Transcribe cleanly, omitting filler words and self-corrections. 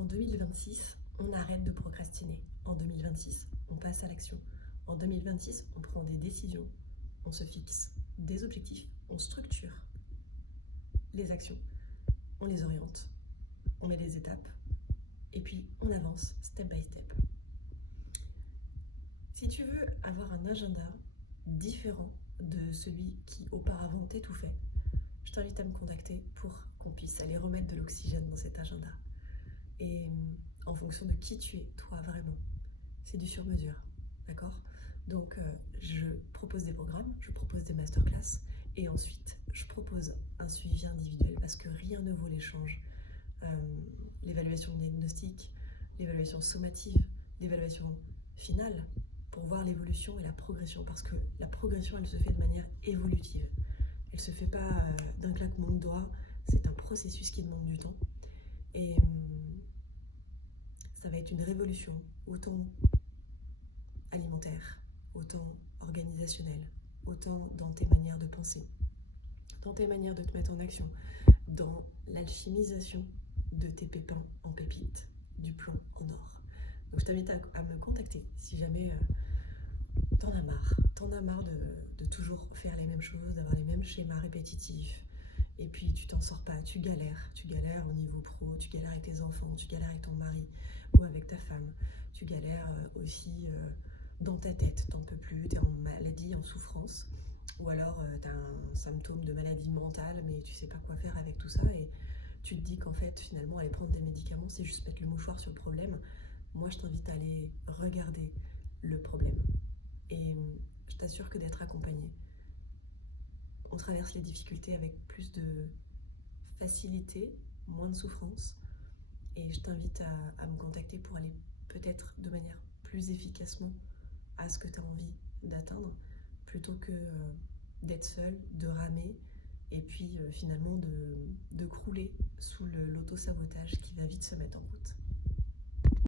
En 2026, on arrête de procrastiner. En 2026, on passe à l'action. En 2026, on prend des décisions, on se fixe des objectifs, on structure les actions, on les oriente, on met des étapes et puis on avance step by step. Si tu veux avoir un agenda différent de celui qui auparavant t'étouffait, je t'invite à me contacter pour qu'on puisse aller remettre de l'oxygène dans cet agenda. Et en fonction de qui tu es, toi vraiment. C'est du sur-mesure, d'accord? Donc je propose des programmes, je propose des masterclass et ensuite je propose un suivi individuel parce que rien ne vaut l'échange. L'évaluation diagnostique, l'évaluation sommative, l'évaluation finale pour voir l'évolution et la progression parce que la progression elle se fait de manière évolutive. Elle ne se fait pas d'un claquement de doigts, c'est un processus qui demande du temps et ça va être une révolution autant alimentaire, autant organisationnelle, autant dans tes manières de penser, dans tes manières de te mettre en action, dans l'alchimisation de tes pépins en pépites, du plomb en or. Donc je t'invite à me contacter si jamais t'en as marre de toujours faire les mêmes choses, d'avoir les mêmes schémas répétitifs, et puis tu t'en sors pas, tu galères au niveau pro, tu galères avec tes enfants, tu galères avec ton mari ou avec ta femme, tu galères aussi dans ta tête, t'en peux plus, t'es en maladie, en souffrance, ou alors t'as un symptôme de maladie mentale, mais tu sais pas quoi faire avec tout ça, et tu te dis qu'en fait, finalement, aller prendre des médicaments, c'est juste mettre le mouchoir sur le problème. Moi, je t'invite à aller regarder le problème. Et je t'assure que d'être accompagné, on traverse les difficultés avec plus de facilité, moins de souffrance. Et je t'invite à me contacter pour aller peut-être de manière plus efficacement à ce que tu as envie d'atteindre, plutôt que d'être seul, de ramer, et puis finalement de crouler sous l'auto-sabotage qui va vite se mettre en route.